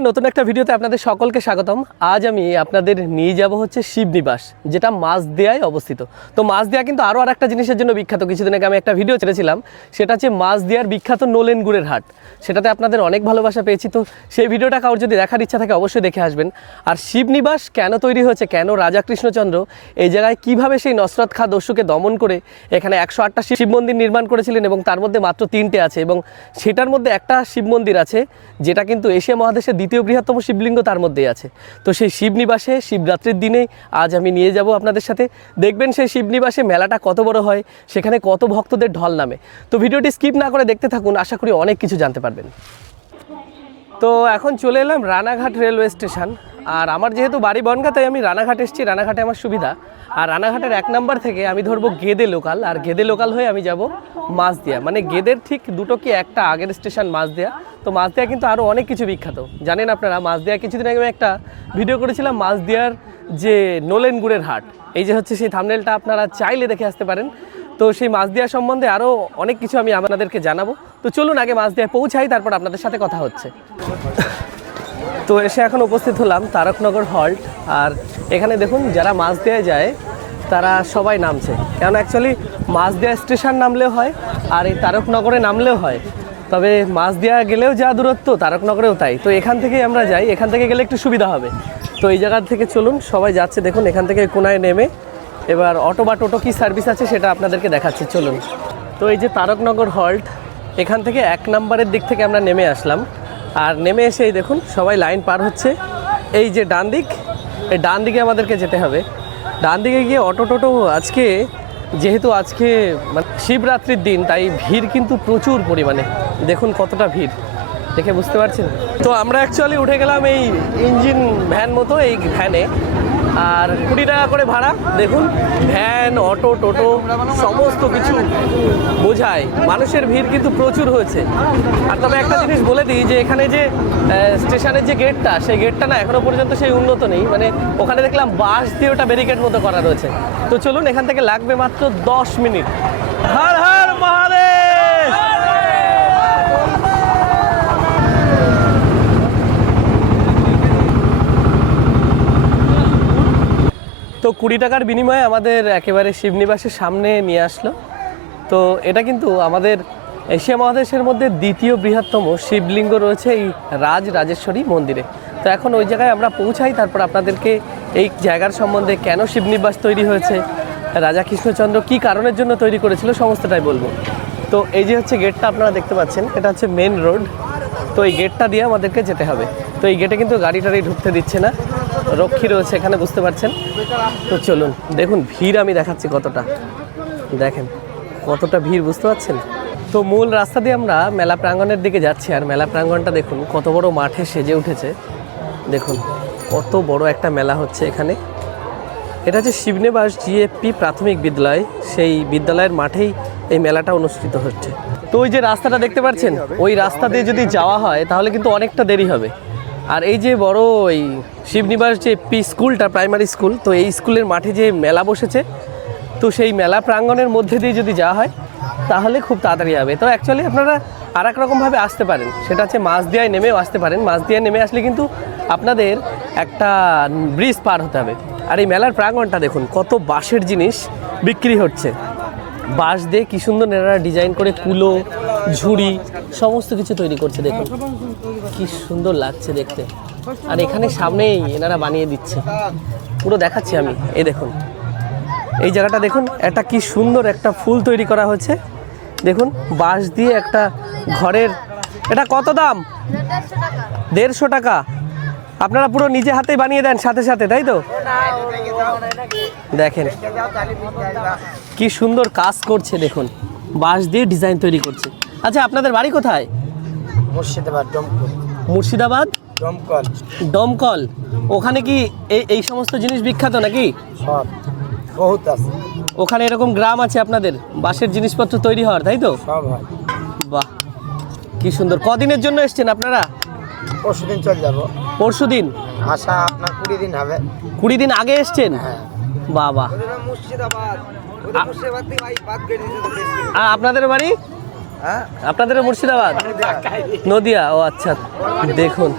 নমস্কার, নতুন একটা ভিডিওতে আপনাদের সকলকে স্বাগতম। আজ আমি আপনাদের নিয়ে যাব হচ্ছে শিবনিবাস, যেটা মাছদিয়ায় অবস্থিত। তো মাছদিয়া কিন্তু আরও একটা জিনিসের জন্য বিখ্যাত। কিছুদিন আগে আমি একটা ভিডিও ছেড়েছিলাম, সেটা হচ্ছে মাছদিয়ার বিখ্যাত নোলেন গুড়ের হাট। সেটাতে আপনাদের অনেক ভালোবাসা পেয়েছি। তো সেই ভিডিওটা কারোর যদি দেখার ইচ্ছা থাকে অবশ্যই দেখে আসবেন। আর শিবনিবাস কেন তৈরি হয়েছে, কেন রাজা কৃষ্ণচন্দ্র এই জায়গায় কিভাবে সেই নসরত খাঁ দস্যুকে দমন করে এখানে 108টা শিব মন্দির নির্মাণ করেছিলেন এবং তার মধ্যে মাত্র 3টে আছে, এবং সেটার মধ্যে একটা শিব মন্দির আছে যেটা কিন্তু এশিয়া মহাদেশের দ্বিতীয় বৃহত্তম শিবলিঙ্গ তার মধ্যেই আছে। তো সেই শিবনিবাসে শিবরাত্রির দিনে আজ আমি নিয়ে যাব আপনাদের সাথে। দেখবেন সেই শিবনিবাসে মেলাটা কত বড় হয়, সেখানে কত ভক্তদের ঢল নামে। তো ভিডিওটি স্কিপ না করে দেখতে থাকুন, আশা করি অনেক কিছু জানতে পারবেন। তো এখন চলে এলাম রানাঘাট রেলওয়ে স্টেশন। আর আমার যেহেতু বাড়ি বনগাঁ, তাই আমি রানাঘাট এসেছি। রানাঘাটে আমার সুবিধা। আর রানাঘাটের 1 নম্বর থেকে আমি ধরবো গেদে লোকাল, আর গেদে লোকাল হয়ে আমি যাব মাছদিয়া। মানে গেদের ঠিক দুটো কি একটা আগের স্টেশন মাছদিয়া। তো মাছদিয়া কিন্তু আরও অনেক কিছু বিখ্যাত, জানেন আপনারা। মাছদিয়া কিছুদিন আগে আমি একটা ভিডিও করেছিলাম মাছদিয়ার যে নোলেন গুড়ের হাট। এই যে হচ্ছে সেই থাম্বনেলটা, আপনারা চাইলে দেখে আসতে পারেন। তো সেই মাছদিয়া সম্বন্ধে আরও অনেক কিছু আমি আপনাদেরকে জানাবো। তো চলুন আগে মাছদিয়ায় পৌঁছাই, তারপর আপনাদের সাথে কথা হচ্ছে। তো এসে এখন উপস্থিত হলাম তারকনগর হল্ট। আর এখানে দেখুন যারা মাছদিয়ায় যায় তারা সবাই নামছে, কারণ অ্যাকচুয়ালি মাছদিয়া স্টেশন নামলেও হয় আর এই তারকনগরে নামলেও হয়। তবে মাছদিয়া গেলেও যা দূরত্ব, তারকনগরেও তাই। তো এখান থেকেই আমরা যাই, এখান থেকে গেলে একটু সুবিধা হবে। তো এই জায়গা থেকে চলুন, সবাই যাচ্ছে দেখুন। এখান থেকে কোনায় নেমে এবার অটো বা টোটো কী সার্ভিস আছে সেটা আপনাদেরকে দেখাচ্ছি, চলুন। তো এই যে তারকনগর হল্ট, এখান থেকে 1 নম্বরের দিক থেকে আমরা নেমে আসলাম। আর নেমে এসেই দেখুন সবাই লাইন পার হচ্ছে। এই যে ডান দিক, এই ডান দিকে আমাদেরকে যেতে হবে। ডান দিকে গিয়ে অটো টোটো, যেহেতু আজকে মানে শিবরাত্রির দিন, তাই ভিড় কিন্তু প্রচুর পরিমাণে। দেখুন কতটা ভিড়, দেখে বুঝতে পারছেন। তো আমরা অ্যাকচুয়ালি উঠে গেলাম এই ইঞ্জিন ভ্যান মতো এই ভ্যানে। আর 20 টাকা করে ভাড়া। দেখুন ভ্যান, অটো, টোটো সমস্ত কিছু বোঝায়। মানুষের ভিড় কিন্তু প্রচুর হয়েছে। আর তবে একটা জিনিস বলে দিই, যে এখানে যে স্টেশনের যে গেটটা, সেই গেটটা না এখনও পর্যন্ত সেই উন্নত নেই। মানে ওখানে দেখলাম বাঁশ দিয়ে ওটা ব্যারিকেড মতো করা রয়েছে। তো চলুন, এখান থেকে লাগবে মাত্র 10 মিনিট। হর হর মহাদেব। তো 20 টাকার বিনিময়ে আমাদের একেবারে শিবনিবাসের সামনে নিয়ে আসলো। তো এটা কিন্তু আমাদের এশিয়া মহাদেশের মধ্যে দ্বিতীয় বৃহত্তম শিবলিঙ্গ রয়েছে এই রাজরাজেশ্বরী মন্দিরে। তো এখন ওই জায়গায় আমরা পৌঁছাই, তারপর আপনাদেরকে এই জায়গার সম্বন্ধে, কেন শিবনিবাস তৈরি হয়েছে, রাজা কৃষ্ণচন্দ্র কী কারণের জন্য তৈরি করেছিল, সমস্তটাই বলবো। তো এই যে হচ্ছে গেটটা আপনারা দেখতে পাচ্ছেন, এটা হচ্ছে মেন রোড। তো এই গেটটা দিয়ে আমাদেরকে যেতে হবে। তো এই গেটে কিন্তু গাড়ি টাড়ি ঢুকতে দিচ্ছে না, রক্ষী রয়েছে এখানে, বুঝতে পারছেন। তো চলুন দেখুন ভিড় আমি দেখাচ্ছি কতটা, দেখেন কতটা ভিড়, বুঝতে পারছেন। তো মূল রাস্তা দিয়ে আমরা মেলা প্রাঙ্গণের দিকে যাচ্ছি। আর মেলা প্রাঙ্গণটা দেখুন কত বড় মাঠে সেজে উঠেছে। দেখুন কত বড় একটা মেলা হচ্ছে এখানে। এটা হচ্ছে শিবনিবাস জিএপি প্রাথমিক বিদ্যালয়, সেই বিদ্যালয়ের মাঠেই এই মেলাটা অনুষ্ঠিত হচ্ছে। তো ওই যে রাস্তাটা দেখতে পাচ্ছেন, ওই রাস্তা দিয়ে যদি যাওয়া হয় তাহলে কিন্তু অনেকটা দেরি হবে। আর এই যে বড় এই শিবনিবাস যে পি স্কুলটা, প্রাইমারি স্কুল, তো এই স্কুলের মাঠে যে মেলা বসেছে, তো সেই মেলা প্রাঙ্গণের মধ্যে দিয়ে যদি যাওয়া হয় তাহলে খুব তাড়াতাড়ি হবে। তো অ্যাকচুয়ালি আপনারা আর এক রকমভাবে আসতে পারেন, সেটা হচ্ছে মাছদিয়ায় নেমেও আসতে পারেন। মাছদিয়ায় নেমে আসলে কিন্তু আপনাদের একটা ব্রিজ পার হতে হবে। আর এই মেলার প্রাঙ্গণটা দেখুন, কত বাঁশের জিনিস বিক্রি হচ্ছে। বাঁশ দিয়ে কী সুন্দর এনারা ডিজাইন করে কুলো, ঝুড়ি সমস্ত কিছু তৈরি করছে। দেখুন কি সুন্দর লাগছে দেখতে। আর এখানে সামনেই এনারা বানিয়ে দিচ্ছে, পুরো দেখাচ্ছি আমি। এই দেখুন এই জায়গাটা দেখুন, একটা কি সুন্দর একটা ফুল তৈরি করা হয়েছে। দেখুন বাঁশ দিয়ে একটা ঘরের, এটা কত দাম? 150 টাকা। আপনারা পুরো নিজে হাতেই বানিয়ে দেন সাথে সাথে, তাই তো? দেখেন কি সুন্দর কাজ করছে, দেখুন বাঁশ দিয়ে ডিজাইন তৈরি করছে। আচ্ছা আপনাদের বাড়ি কোথায়? মুর্শিদাবাদ, দমকল। মুর্শিদাবাদ দমকল। দমকল। ওখানে কি এই সমস্ত জিনিস বিখ্যাত নাকি? সব বহুত আছে ওখানে। এরকম গ্রাম আছে আপনাদের বাঁশের জিনিসপত্র তৈরি হওয়ার, তাই তো? সব হয়। বাহ কি সুন্দর। কদিনের জন্য এসছেন আপনারা? পরশুদিন চলে যাবো। পরশুদিন? আসা আপনার 20 দিন হবে। 20 দিন আগে এসছেন? হ্যাঁ। বাবা। মুর্শিদাবাদ। আপনাদের বাড়ি? হ্যাঁ, আপনাদের মুর্শিদাবাদ, নদিয়া। ও আচ্ছা। দেখুন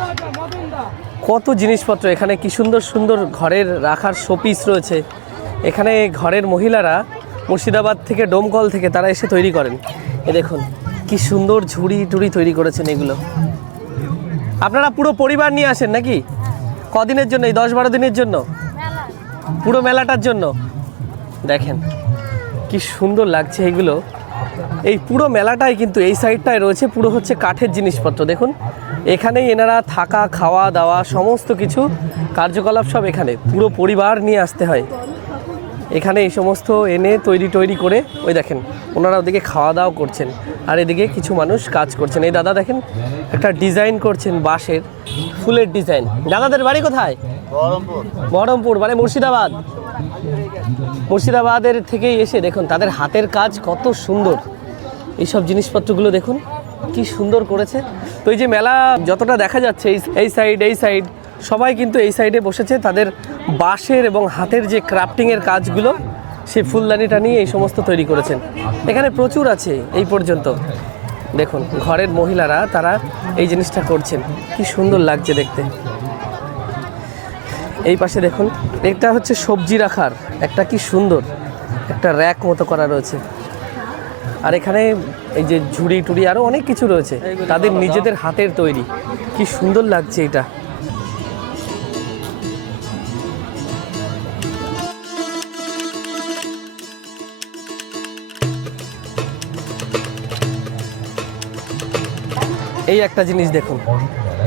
কত জিনিসপত্র এখানে, কি সুন্দর সুন্দর ঘরের রাখার শোপিস রয়েছে। এখানে ঘরের মহিলারা মুর্শিদাবাদ থেকে, ডোমকল থেকে তারা এসে তৈরি করেন। এ দেখুন কি সুন্দর ঝুড়ি টুড়ি তৈরি করেছেন এগুলো। আপনারা পুরো পরিবার নিয়ে আসেন নাকি? কদিনের জন্য? এই 10-12 দিনের জন্য? পুরো মেলাটার জন্য? দেখেন কি সুন্দর লাগছে এগুলো। এই পুরো মেলাটাই কিন্তু এই সাইডটায় রয়েছে পুরো হচ্ছে কাঠের জিনিসপত্র। দেখুন এখানেই এনারা থাকা, খাওয়া দাওয়া সমস্ত কিছু কার্যকলাপ সব এখানে, পুরো পরিবার নিয়ে আসতে হয় এখানে। এই সমস্ত এনে তৈরি করে ওই দেখেন ওনারা ওদিকে খাওয়া দাওয়া করছেন, আর এদিকে কিছু মানুষ কাজ করছেন। এই দাদা দেখেন একটা ডিজাইন করছেন, বাঁশের ফুলের ডিজাইন। দাদাদের বাড়ি কোথায়? বহরমপুর, মানে মুর্শিদাবাদ। মুর্শিদাবাদের থেকেই এসে দেখুন তাদের হাতের কাজ কত সুন্দর। এইসব জিনিসপত্রগুলো দেখুন কি সুন্দর করেছে। তো এই যে মেলা যতটা দেখা যাচ্ছে এই সাইড সবাই কিন্তু এই সাইডে বসেছে, তাদের বাঁশের এবং হাতের যে ক্রাফটিংয়ের কাজগুলো, সেই ফুলদানিটা নিয়ে এই সমস্ত তৈরি করেছেন। এখানে প্রচুর আছে এই পর্যন্ত। দেখুন ঘরের মহিলারা তারা এই জিনিসটা করছেন, কি সুন্দর লাগছে দেখতে। এই পাশে দেখুন এটা হচ্ছে সবজি রাখার একটা কি সুন্দর একটা র্যাক মতো করা রয়েছে। আর এখানে এই যে ঝুড়ি টুড়ি আরও অনেক কিছু রয়েছে তাদের নিজেদের হাতের তৈরি, কি সুন্দর লাগছে এটা। এই একটা জিনিস দেখুন।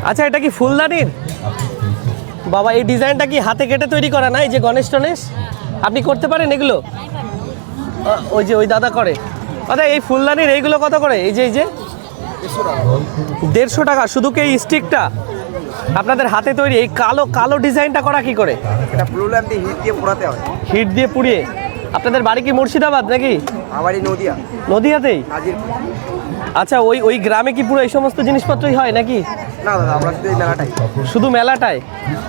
আচ্ছা এটা কি ফুলদানির? বাবা এই ডিজাইনটা কি হাতে কেটে তৈরি করা না? এই যে গণেশ টনেশ আপনি করতে পারেন এগুলো? ওই যে ওই দাদা করে। আচ্ছা এই ফুলদানির এইগুলো কত করে? এই যে 150 টাকা শুধু কি এই স্টিকটা আপনাদের হাতে তৈরি? এই কালো ডিজাইনটা করা কি করে? এটা ব্লু ল্যাম্প দিয়ে হিট দিয়ে পোড়াতে হয়। হিট দিয়ে পুড়িয়ে? আপনাদের বাড়ি কি মুর্শিদাবাদ নাকি? আমার বাড়ি নদিয়া। নদিয়াতেই? আচ্ছা ওই গ্রামে কি পুরো এই সমস্ত জিনিসপত্রই হয় নাকি? না দাদা, আমরা শুধু এই মেলাটাই। শুধু মেলাটাই?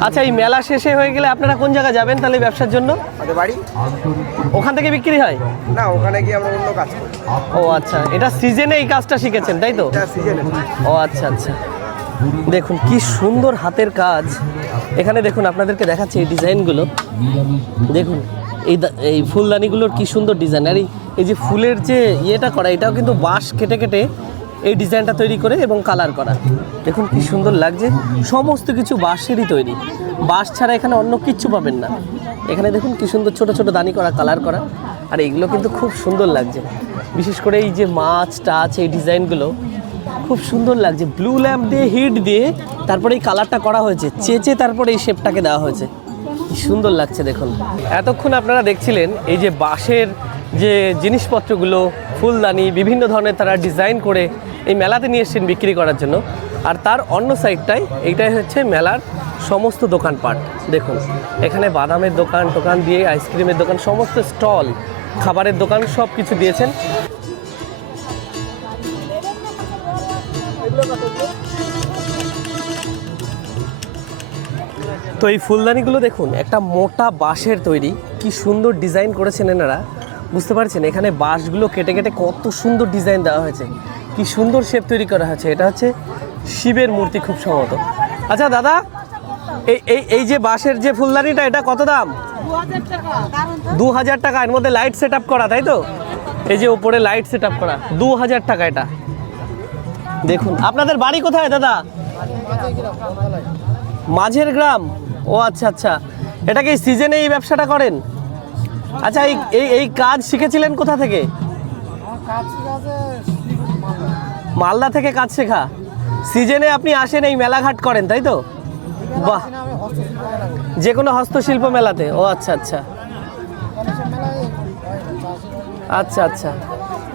আচ্ছা এই মেলা শেষে হয়ে গেলে আপনারা কোন জায়গায় যাবেন তাহলে ব্যবসার জন্য? আমাদের বাড়ি। ওখান থেকে বিক্রি হয়? না, ওখানে গিয়ে আমরা অন্য কাজ করি। ও আচ্ছা, এটা সিজনে এই কাজটা শিখেছেন তাই তো? এটা সিজনে। ও আচ্ছা আচ্ছা। দেখুন কি সুন্দর হাতের কাজ এখানে। দেখুন আপনাদেরকে দেখাচ্ছি এই ডিজাইনগুলো। দেখুন এই ফুলদানিগুলোর কি সুন্দর ডিজাইন। আর এই যে ফুলের যে ইয়েটা করা, এটাও কিন্তু বাঁশ কেটে কেটে এই ডিজাইনটা তৈরি করে এবং কালার করা। দেখুন কি সুন্দর লাগছে। সমস্ত কিছু বাঁশেরই তৈরি, বাঁশ ছাড়া এখানে অন্য কিচ্ছু পাবেন না। এখানে দেখুন কি সুন্দর ছোট ছোট দানি করা, কালার করা। আর এইগুলো কিন্তু খুব সুন্দর লাগছে, বিশেষ করে এই যে মাছ টাছ এই ডিজাইনগুলো খুব সুন্দর লাগছে। ব্লু ল্যাম্প দিয়ে হিট দিয়ে তারপরে এই কালারটা করা হয়েছে, চেঁচে তারপরে এই শেপটাকে দেওয়া হয়েছে। কি সুন্দর লাগছে দেখুন। এতক্ষণ আপনারা দেখছিলেন এই যে বাঁশের যে জিনিসপত্রগুলো, ফুলদানি বিভিন্ন ধরনের তারা ডিজাইন করে এই মেলাতে নিয়ে এসেছেন বিক্রি করার জন্য। আর তার অন্য সাইডটাই এইটাই হচ্ছে মেলার সমস্ত দোকানপাট। দেখুন এখানে বাদামের দোকান দিয়ে আইসক্রিমের দোকান, সমস্ত স্টল, খাবারের দোকান সব কিছু দিয়েছেন। তো এই ফুলদানিগুলো দেখুন একটা মোটা বাঁশের তৈরি, কি সুন্দর ডিজাইন করেছেন এনারা। বুঝতে পারছেন এখানে বাঁশগুলো কেটে কেটে কত সুন্দর ডিজাইন দেওয়া হয়েছে, কি সুন্দর শেপ তৈরি করা হয়েছে। এটা হচ্ছে শিবের মূর্তি খুব সম্ভবত। আচ্ছা দাদা এই যে বাঁশের যে ফুলদানিটা, এটা কত দাম? 2000 টাকা। এর মধ্যে লাইট সেট আপ করা তাই তো? এই যে উপরে লাইট সেট আপ করা 2000 টাকা এটা। দেখুন আপনাদের বাড়ি কোথায় দাদা? মাঝের গ্রাম। ও আচ্ছা আচ্ছা। এটা কি সিজনে এই ব্যবসাটা করেন? আচ্ছা এই কাজ শিখেছিলেন কোথা থেকে? মালদা থেকে কাজ শেখা। সিজনে আপনি আসেন এই মেলাঘাট করেন তাই তো? বাহ, যে কোনো হস্তশিল্প মেলাতে? ও আচ্ছা আচ্ছা আচ্ছা আচ্ছা।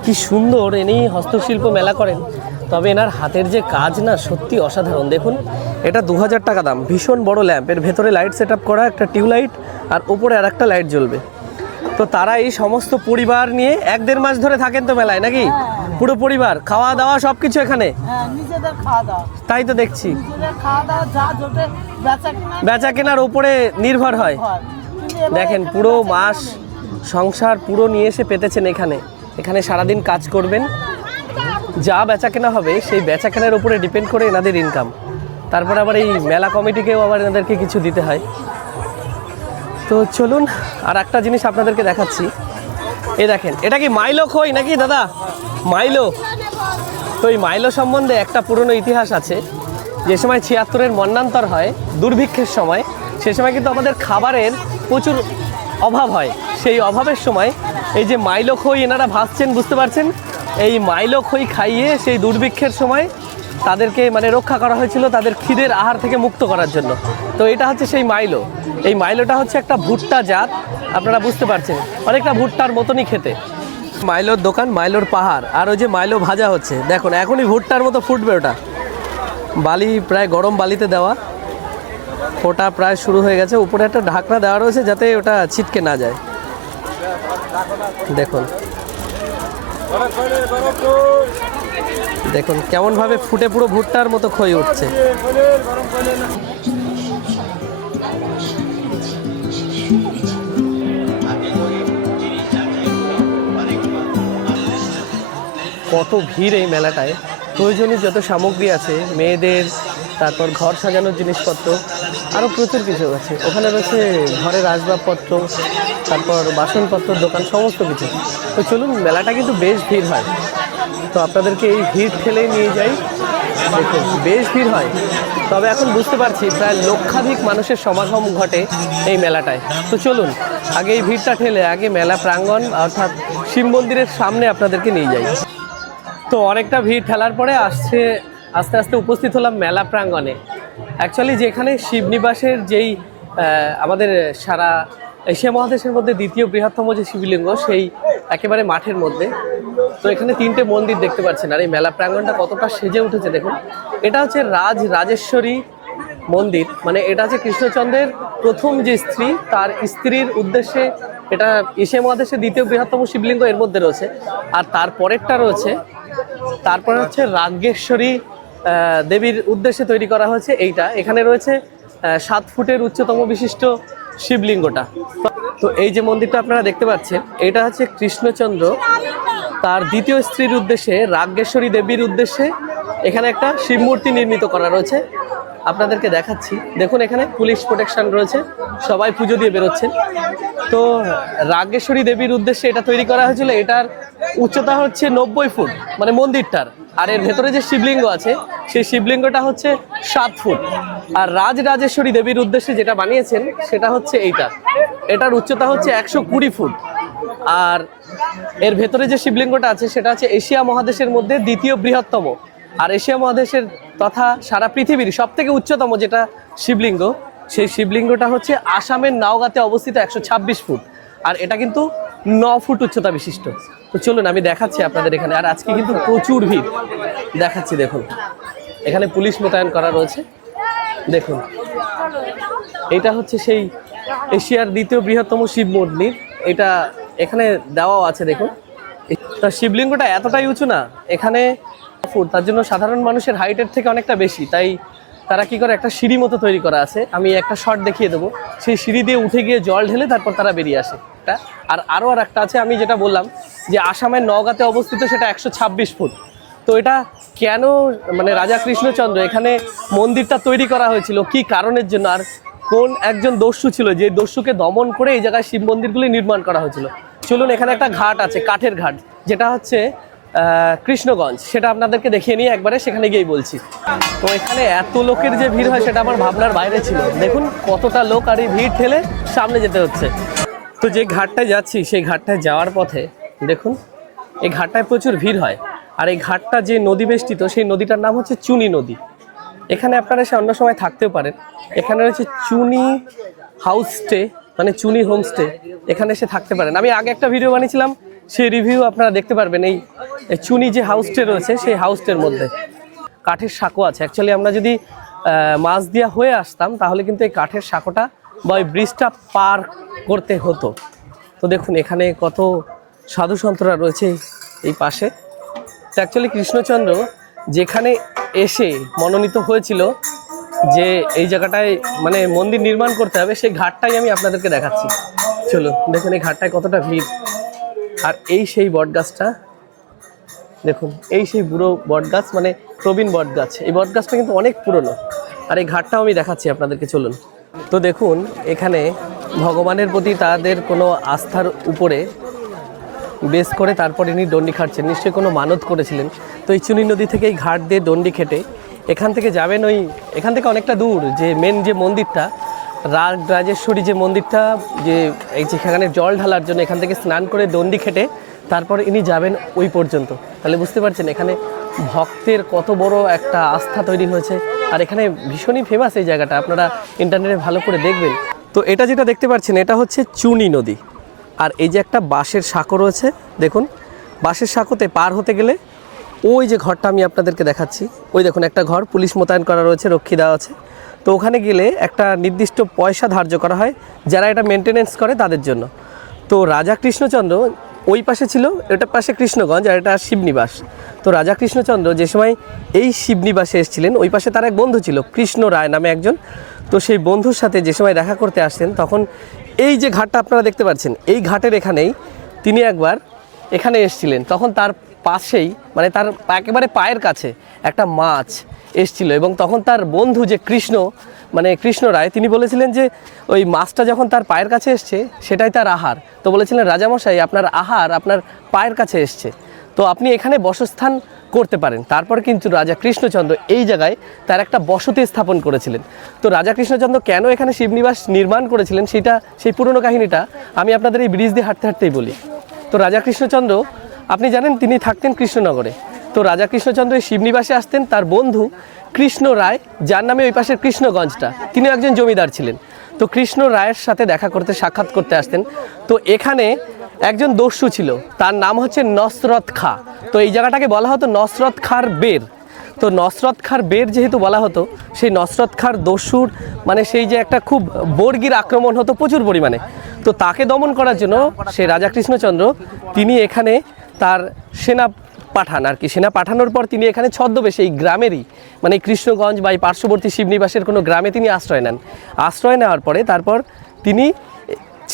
কি সুন্দর এনি হস্তশিল্প মেলা করেন। তবে এনার হাতের যে কাজ না সত্যি অসাধারণ। দেখুন এটা 2000 টাকা দাম। ভীষণ বড় ল্যাম্প, এর ভেতরে লাইট সেট আপ করা, একটা টিউবলাইট আর উপরে আর একটা লাইট জ্বলবে। তো তারা এই সমস্ত পরিবার নিয়ে 1-1.5 মাস ধরে থাকেন তো মেলায় নাকি? পুরো পরিবার খাওয়া দাওয়া সব কিছু এখানে? নিজেদের খাওয়া দাওয়া। তাই তো দেখছি খাওয়া দাওয়া যা জোটে বেচা কেনার উপরে নির্ভর হয়। দেখেন পুরো মাস সংসার পুরো নিয়ে এসে পেতেছেন এখানে সারাদিন কাজ করবেন, যা বেচা কেনা হবে সেই বেচা কেনার উপরে ডিপেন্ড করে এনাদের ইনকাম। তারপর আবার এই মেলা কমিটিকেও আবার এনাদেরকে কিছু দিতে হয়। তো চলুন আর একটা জিনিস আপনাদেরকে দেখাচ্ছি। এই দেখেন, এটা কি মাইলো খই নাকি দাদা? মাইলো। তো এই মাইলো সম্বন্ধে একটা পুরনো ইতিহাস আছে। যে সময় ৭৬-এর মন্বন্তর হয়, দুর্ভিক্ষের সময়, সে সময় কিন্তু আমাদের খাবারের প্রচুর অভাব হয়। সেই অভাবের সময় এই যে মাইলো খই এনারা ভাসছেন, বুঝতে পারছেন, এই মাইলো খই খাইয়ে সেই দুর্ভিক্ষের সময় তাদেরকে মানে রক্ষা করা হয়েছিল, তাদের খিদের আহার থেকে মুক্ত করার জন্য। তো এটা হচ্ছে সেই মাইলো। এই মাইলোটা হচ্ছে একটা ভুট্টা জাত, আপনারা বুঝতে পারছেন, অনেকটা ভুট্টার মতনই খেতে। মাইলোর দোকান, মাইলোর পাহাড়, আর ওই যে মাইলো ভাজা হচ্ছে, দেখুন এখনই ভুট্টার মতো ফুটবে ওটা। বালি প্রায় গরম বালিতে দেওয়া, ওটা প্রায় শুরু হয়ে গেছে। উপরে একটা ঢাকনা দেওয়া রয়েছে যাতে ওটা ছিটকে না যায়। দেখুন দেখুন কেমনভাবে ফুটে পুরো ভুট্টার মতো খই উঠছে। কত ভিড় এই মেলাটায়। প্রয়োজনীয় যত সামগ্রী আছে, মেয়েদের, তারপর ঘর সাজানোর জিনিসপত্র, আরও প্রচুর কিছু আছে। ওখানে রয়েছে ঘরের আসবাবপত্র, তারপর বাসনপত্র দোকান, সমস্ত কিছু। তো চলুন, মেলাটা কিন্তু বেশ ভিড় হয়। তো আপনাদেরকে এই ভিড় ঠেলেই নিয়ে যাই। দেখুন বেশ ভিড় হয়, তবে এখন বুঝতে পারছি প্রায় লক্ষাধিক মানুষের সমাগম ঘটে এই মেলাটায়। তো চলুন আগে এই ভিড়টা ঠেলে আগে মেলা প্রাঙ্গণ অর্থাৎ শিব মন্দিরের সামনে আপনাদেরকে নিয়ে যাই। তো অনেকটা ভিড় ঠেলার পরে আস্তে আস্তে উপস্থিত হলাম মেলা প্রাঙ্গণে। অ্যাকচুয়ালি যেখানে শিবনিবাসের যেই আমাদের সারা এশিয়া মহাদেশের মধ্যে দ্বিতীয় বৃহত্তম যে শিবলিঙ্গ, সেই একেবারে মাঠের মধ্যে। তো এখানে 3টে মন্দির দেখতে পাচ্ছেন, আর এই মেলা প্রাঙ্গণটা কতটা সেজে উঠেছে দেখুন। এটা হচ্ছে রাজেশ্বরী মন্দির, মানে এটা হচ্ছে কৃষ্ণচন্দ্রের প্রথম যে স্ত্রী, তার স্ত্রীর উদ্দেশ্যে এটা এশিয়া মহাদেশের দ্বিতীয় বৃহত্তম শিবলিঙ্গ এর মধ্যে রয়েছে। আর তারপরেরটা রয়েছে, তারপরে হচ্ছে রাজ্ঞেশ্বরী দেবীর উদ্দেশ্যে তৈরি করা হয়েছে এইটা। এখানে রয়েছে 7 ফুটের উচ্চতম বিশিষ্ট শিবলিঙ্গটা। তো এই যে মন্দিরটা আপনারা দেখতে পাচ্ছেন, এটা হচ্ছে কৃষ্ণচন্দ্র তার দ্বিতীয় স্ত্রীর উদ্দেশ্যে, রাজ্ঞেশ্বরী দেবীর উদ্দেশ্যে এখানে একটা শিব মূর্তি নির্মিত করা রয়েছে। আপনাদেরকে দেখাচ্ছি, দেখুন এখানে পুলিশ প্রোটেকশন রয়েছে, সবাই পুজো দিয়ে বেরোচ্ছেন। তো রাজ্ঞেশ্বরী দেবীর উদ্দেশ্যে এটা তৈরি করা হয়েছিল। এটার উচ্চতা হচ্ছে 90 ফুট, মানে মন্দিরটার। আর এর ভেতরে যে শিবলিঙ্গ আছে, সেই শিবলিঙ্গটা হচ্ছে 7 ফুট। আর রাজেশ্বরী দেবীর উদ্দেশ্যে যেটা বানিয়েছেন সেটা হচ্ছে এইটা, এটার উচ্চতা হচ্ছে 120 ফুট। আর এর ভেতরে যে শিবলিঙ্গটা আছে সেটা হচ্ছে এশিয়া মহাদেশের মধ্যে দ্বিতীয় বৃহত্তম, আর এশিয়া মহাদেশের তথা সারা পৃথিবীর সবথেকে উচ্চতম যেটা শিবলিঙ্গ, সেই শিবলিঙ্গটা হচ্ছে আসামের নাওগাঁতে অবস্থিত 126 ফুট। আর এটা কিন্তু 9 ফুট উচ্চতা বিশিষ্ট। তো চলুন আমি দেখাচ্ছি আপনাদের এখানে। আর আজকে কিন্তু প্রচুর ভিড়, দেখাচ্ছি দেখুন। এখানে পুলিশ মোতায়েন করা রয়েছে, দেখুন। এটা হচ্ছে সেই এশিয়ার দ্বিতীয় বৃহত্তম শিব মন্দির, এটা এখানে দেওয়াও আছে দেখুন। তা শিবলিঙ্গটা এতটাই উঁচু না, এখানে ফুট, তার জন্য সাধারণ মানুষের হাইটের থেকে অনেকটা বেশি। তাই তারা কি করে, একটা সিঁড়ি মতো তৈরি করা আছে, আমি একটা শট দেখিয়ে দেবো। সেই সিঁড়ি দিয়ে উঠে গিয়ে জল ঢেলে তারপর তারা বেরিয়ে আসে। আর আরও একটা আছে, আমি যেটা বললাম যে আসামের নওগাঁতে অবস্থিত, সেটা 126 ফুট। তো এটা কেন, মানে রাজা কৃষ্ণচন্দ্র এখানে মন্দিরটা তৈরি করা হয়েছিল, কি কারণের জন্য, আর কোন একজন দস্যু ছিল যে দস্যুকে দমন করে এই জায়গায় শিব মন্দিরগুলি নির্মাণ করা হয়েছিল। চলুন, এখানে একটা ঘাট আছে, কাঠের ঘাট, যেটা হচ্ছে কৃষ্ণগঞ্জ, সেটা আপনাদেরকে দেখিয়ে নিয়ে একবারে সেখানে গিয়েই বলছি। তো এখানে এত লোকের যে ভিড় হয় সেটা আমার ভাবনার বাইরে ছিল। দেখুন কতটা লোক, আর এই ভিড় ঠেলে সামনে যেতে হচ্ছে। তো যে ঘাটটায় যাচ্ছি, সেই ঘাটটায় যাওয়ার পথে দেখুন এই ঘাটটায় প্রচুর ভিড় হয়। আর এই ঘাটটা যে নদী বেষ্টিত, সেই নদীটার নাম হচ্ছে চুনি নদী। এখানে আপনারা এসে অন্য সময় থাকতেও পারেন। এখানে রয়েছে চুনি হাউস স্টে, মানে চুনি হোমস্টে, এখানে এসে থাকতে পারেন। আমি আগে একটা ভিডিও বানিয়েছিলাম, সেই রিভিউ আপনারা দেখতে পারবেন। এই চুনি যে হাউসটে রয়েছে, সেই হাউসটের মধ্যে কাঠের সাঁকো আছে। অ্যাকচুয়ালি আমরা যদি মাছ দিয়া হয়ে আসতাম, তাহলে কিন্তু এই কাঠের সাঁকোটা বা ওই ব্রিজটা পার করতে হতো। তো দেখুন এখানে কত সাধু সন্তরা রয়েছে এই পাশে। তো অ্যাকচুয়ালি কৃষ্ণচন্দ্র যেখানে এসে মনোনীত হয়েছিল যে এই জায়গাটায় মানে মন্দির নির্মাণ করতে হবে, সেই ঘাটটাই আমি আপনাদেরকে দেখাচ্ছি। চলো দেখুন এই ঘাটটায় কতটা ভিড়। আর এই সেই বটগাছটা দেখুন, এই সেই বুড়ো বটগাছ, মানে প্রবীণ বটগাছ। এই বটগাছটা কিন্তু অনেক পুরনো। আর এই ঘাটটাও আমি দেখাচ্ছি আপনাদেরকে, চলুন। তো দেখুন এখানে ভগবানের প্রতি তাদের কোনো আস্থার উপরে বেস করে তারপর ইনি দণ্ডি খাটছেন, নিশ্চয়ই কোনো মানত করেছিলেন। তো এই চুনি নদী থেকে এই ঘাট দিয়ে দণ্ডি খেটে এখান থেকে যাবেন, এখান থেকে অনেকটা দূর যে মেন যে মন্দিরটা রাজরাজেশ্বরী যে মন্দিরটা, যে এই যেখানে জল ঢালার জন্য এখান থেকে স্নান করে দণ্ডি খেটে তারপর ইনি যাবেন ওই পর্যন্ত। তাহলে বুঝতে পারছেন এখানে ভক্তের কত বড় একটা আস্থা তৈরি হয়েছে। আর এখানে ভীষণই ফেমাস এই জায়গাটা, আপনারা ইন্টারনেটে ভালো করে দেখবেন। তো এটা যেটা দেখতে পাচ্ছেন এটা হচ্ছে চুনি নদী। আর এই যে একটা বাঁশের সাঁকো রয়েছে, দেখুন বাঁশের সাঁকোতে পার হতে গেলে ওই যে ঘরটা আমি আপনাদেরকে দেখাচ্ছি, ওই দেখুন একটা ঘর পুলিশ মোতায়েন করা রয়েছে, রক্ষী দেওয়া আছে। তো ওখানে গেলে একটা নির্দিষ্ট পয়সা ধার্য করা হয় যারা এটা মেনটেনেন্স করে তাদের জন্য। তো রাজা কৃষ্ণচন্দ্র ওই পাশে ছিল, এটার পাশে কৃষ্ণগঞ্জ আর এটা শিবনিবাস। তো রাজা কৃষ্ণচন্দ্র যে সময় এই শিবনিবাসে এসেছিলেন, ওই পাশে তার এক বন্ধু ছিল কৃষ্ণ রায় নামে একজন। তো সেই বন্ধুর সাথে যে সময় দেখা করতে আসছেন, তখন এই যে ঘাটটা আপনারা দেখতে পাচ্ছেন, এই ঘাটের এখানেই তিনি একবার এখানে এসেছিলেন। তখন তার পাশেই মানে তার একেবারে পায়ের কাছে একটা মাছ এসছিল, এবং তখন তার বন্ধু যে কৃষ্ণ রায় তিনি বলেছিলেন যে ওই মাছটা যখন তার পায়ের কাছে এসছে সেটাই তার আহার। তো বলেছিলেন রাজামশাই আপনার আহার আপনার পায়ের কাছে এসছে, তো আপনি এখানে বসস্থান করতে পারেন। তারপর কিন্তু রাজা কৃষ্ণচন্দ্র এই জায়গায় তার একটা বসতি স্থাপন করেছিলেন। তো রাজা কৃষ্ণচন্দ্র কেন এখানে শিবনিবাস নির্মাণ করেছিলেন সেই পুরনো কাহিনীটা আমি আপনাদের এই ব্রিজ দিয়ে হাঁটতে হাঁটতেই বলি। তো রাজা কৃষ্ণচন্দ্র আপনি জানেন তিনি থাকতেন কৃষ্ণনগরে। তো রাজা কৃষ্ণচন্দ্র এই শিবনিবাসে আসতেন, তার বন্ধু কৃষ্ণ রায় যার নামে ওই পাশের কৃষ্ণগঞ্জটা, তিনি একজন জমিদার ছিলেন। তো কৃষ্ণ রায়ের সাথে দেখা করতে সাক্ষাৎ করতে আসতেন। তো এখানে একজন দস্যু ছিল, তার নাম হচ্ছে নসরত খাঁ। তো এই জায়গাটাকে বলা হতো নসরত খাঁর বের। তো নসরত খাঁর বের যেহেতু বলা হতো, সেই নসরত খাঁর দস্যুর মানে সেই যে একটা খুব বর্গির আক্রমণ হতো প্রচুর পরিমাণে। তো তাকে দমন করার জন্য সেই রাজা কৃষ্ণচন্দ্র তিনি এখানে তার সেনা পাঠান আর কি। সেনা পাঠানোর পর তিনি এখানে ছদ্মবেশে এই গ্রামেরই মানে কৃষ্ণগঞ্জ বা এই পার্শ্ববর্তী শিবনিবাসের কোনো গ্রামে তিনি আশ্রয় নেন। আশ্রয় নেওয়ার পরে তারপর তিনি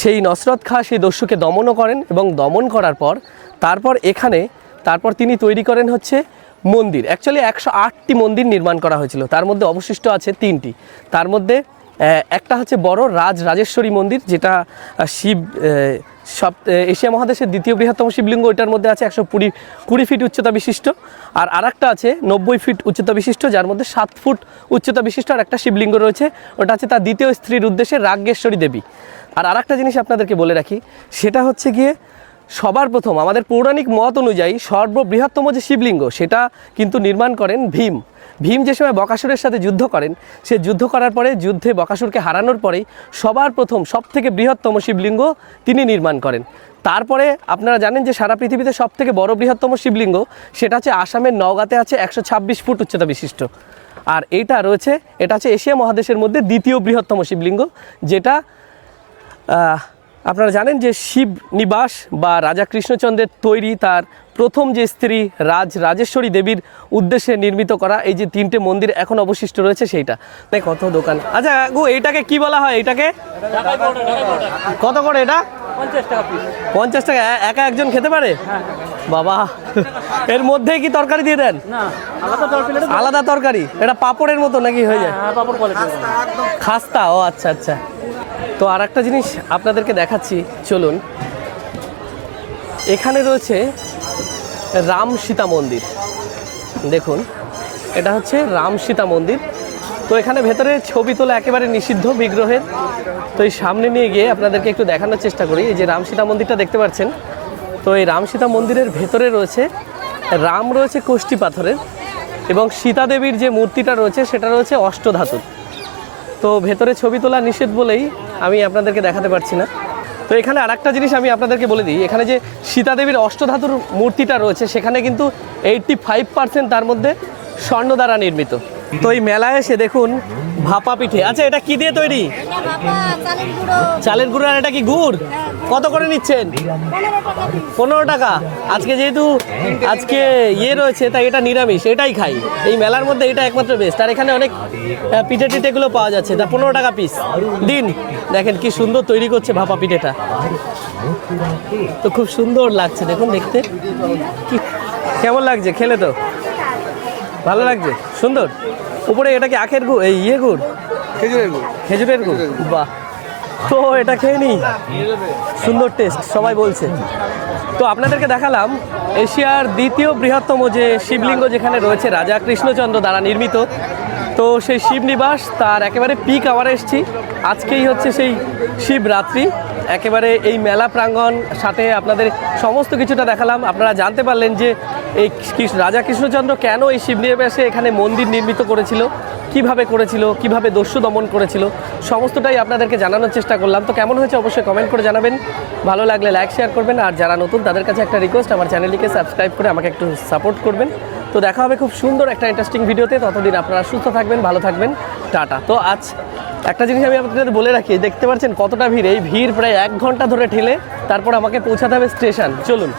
সেই নসরত খাঁ সেই দস্যুকে দমনও করেন, এবং দমন করার পর তারপর তিনি তৈরি করেন হচ্ছে মন্দির। অ্যাকচুয়ালি 108টি মন্দির নির্মাণ করা হয়েছিল, তার মধ্যে অবশিষ্ট আছে 3টি। তার মধ্যে একটা হচ্ছে বড় রাজরাজেশ্বরী মন্দির, যেটা এশিয়া মহাদেশের দ্বিতীয় বৃহত্তম শিবলিঙ্গ। ওইটার মধ্যে আছে 120 ফিট উচ্চতা বিশিষ্ট, আর আরেকটা আছে 90 ফিট উচ্চতা বিশিষ্ট, যার মধ্যে 7 ফুট উচ্চতা বিশিষ্ট আর একটা শিবলিঙ্গ রয়েছে। ওটা আছে তার দ্বিতীয় স্ত্রীর উদ্দেশ্যে রাজ্ঞেশ্বরী দেবী। আর আরেকটা জিনিস আপনাদেরকে বলে রাখি, সেটা হচ্ছে গিয়ে সবার প্রথম আমাদের পৌরাণিক মত অনুযায়ী সর্ববৃহত্তম যে শিবলিঙ্গ সেটা কিন্তু নির্মাণ করেন ভীম যে সময় বকাসুরের সাথে যুদ্ধ করেন, সে যুদ্ধ করার পরে যুদ্ধে বকাসুরকে হারানোর পরেই সবার প্রথম সবথেকে বৃহত্তম শিবলিঙ্গ তিনি নির্মাণ করেন। তারপরে আপনারা জানেন যে সারা পৃথিবীতে সবথেকে বড় বৃহত্তম শিবলিঙ্গ সেটা হচ্ছে আসামের নওগাঁতে আছে 126 ফুট উচ্চতা বিশিষ্ট। আর এটা হচ্ছে এশিয়া মহাদেশের মধ্যে দ্বিতীয় বৃহত্তম শিবলিঙ্গ, যেটা আপনারা জানেন যে শিবনিবাস বা রাজা কৃষ্ণচন্দ্রের তৈরি তার প্রথম যে স্ত্রী রাজেশ্বরী দেবীর উদ্দেশ্যে নির্মিত করা এই যে 3টে মন্দির এখন অবশিষ্ট রয়েছে সেইটা। কত দোকান। আচ্ছা গো, এইটাকে কি বলা হয়? এইটাকে কত করে? এটা 50 টাকা। একা একজন খেতে পারে? বাবা, এর মধ্যে কি তরকারি দিয়ে দেন? আলাদা তরকারি? এটা পাপড়ের মতো নাকি হয়ে যায়? খাস্তা। ও আচ্ছা আচ্ছা। তো আর একটা জিনিস আপনাদেরকে দেখাচ্ছি, চলুন। এখানে রয়েছে রাম সীতা মন্দির, দেখুন এটা হচ্ছে রাম সীতা মন্দির। তো এখানে ভেতরে ছবি তোলা একেবারে নিষিদ্ধ বিগ্রহের। তো এই সামনে নিয়ে গিয়ে আপনাদেরকে একটু দেখানোর চেষ্টা করি। এই যে রাম সীতা মন্দিরটা দেখতে পাচ্ছেন, তো এই রাম সীতা মন্দিরের ভেতরে রাম রয়েছে কোষ্ঠী পাথরের, এবং সীতা দেবীর যে মূর্তিটা রয়েছে সেটা রয়েছে অষ্টধাতুর। তো ভেতরে ছবি তোলা নিষেধ বলেই আমি আপনাদেরকে দেখাতে পারছি না। তো এখানে আরেকটা জিনিস আমি আপনাদেরকে বলে দিই, এখানে যে সীতা দেবীর অষ্টধাতুর মূর্তিটা রয়েছে সেখানে কিন্তু 85% তার মধ্যে স্বর্ণ দ্বারা নির্মিত। তো এই মেলায় এসে দেখুন ভাপা পিঠে। আচ্ছা, এটা কি দিয়ে তৈরি? চালের গুঁড়ো। আর এটা কি গুড়? কত করে নিচ্ছেন? 15 টাকা। আজকে ইয়ে রয়েছে তাই এটা নিরামিষ, এটাই খাই। এই মেলার মধ্যে এটা একমাত্র বেস্ট। আর এখানে অনেক পিঠে টিঠেগুলো পাওয়া যাচ্ছে, তা 15 টাকা পিস দিন। দেখেন কি সুন্দর তৈরি করছে ভাপা পিঠেটা, তো খুব সুন্দর লাগছে দেখুন দেখতে। কি কেমন লাগছে খেলে? তো ভালো লাগছে, সুন্দর। উপরে এটা কি আখের গুড়, এই ইয়ে গুড়, খেজুরের গুড়। খেজুরের গুড়, বাহ। তো এটা খেয়ে নিই, সুন্দর টেস্ট সবাই বলছে। তো আপনাদেরকে দেখালাম এশিয়ার দ্বিতীয় বৃহত্তম যে শিবলিঙ্গ যেখানে রয়েছে রাজা কৃষ্ণচন্দ্র দ্বারা নির্মিত। তো সেই শিবনিবাস তার একেবারে পিক আওয়ারে এসেছি। আজকেই হচ্ছে সেই শিবরাত্রি, একেবারে এই মেলা প্রাঙ্গণ, সাথে আপনাদের সমস্ত কিছুটা দেখালাম। আপনারা জানতে পারলেন যে এই রাজা কৃষ্ণচন্দ্র কেন এই শিবনিবাসে এখানে মন্দির নির্মিত করেছিল, কিভাবে করেছিল, কিভাবে দস্যু দমন করেছিল, সমস্তটাই আপনাদেরকে জানানোর চেষ্টা করলাম। তো কেমন হয়েছে অবশ্যই কমেন্ট করে জানাবেন, ভালো লাগলে লাইক শেয়ার করবেন, আর যারা নতুন তাদের কাছে একটা রিকোয়েস্ট, আমার চ্যানেলটিকে সাবস্ক্রাইব করে আমাকে একটু সাপোর্ট করবেন। তো দেখা হবে খুব সুন্দর একটা ইন্টারেস্টিং ভিডিওতে, ততদিন আপনারা সুস্থ থাকবেন, ভালো থাকবেন, টাটা। তো আজ একটা জিনিস আমি আপনাদের বলে রাখি, দেখতে পাচ্ছেন কতটা ভিড়, এই ভিড় প্রায় 1 ঘন্টা ধরে ঠেলে তারপর আমাকে পৌঁছাতে হবে স্টেশন। চলুন।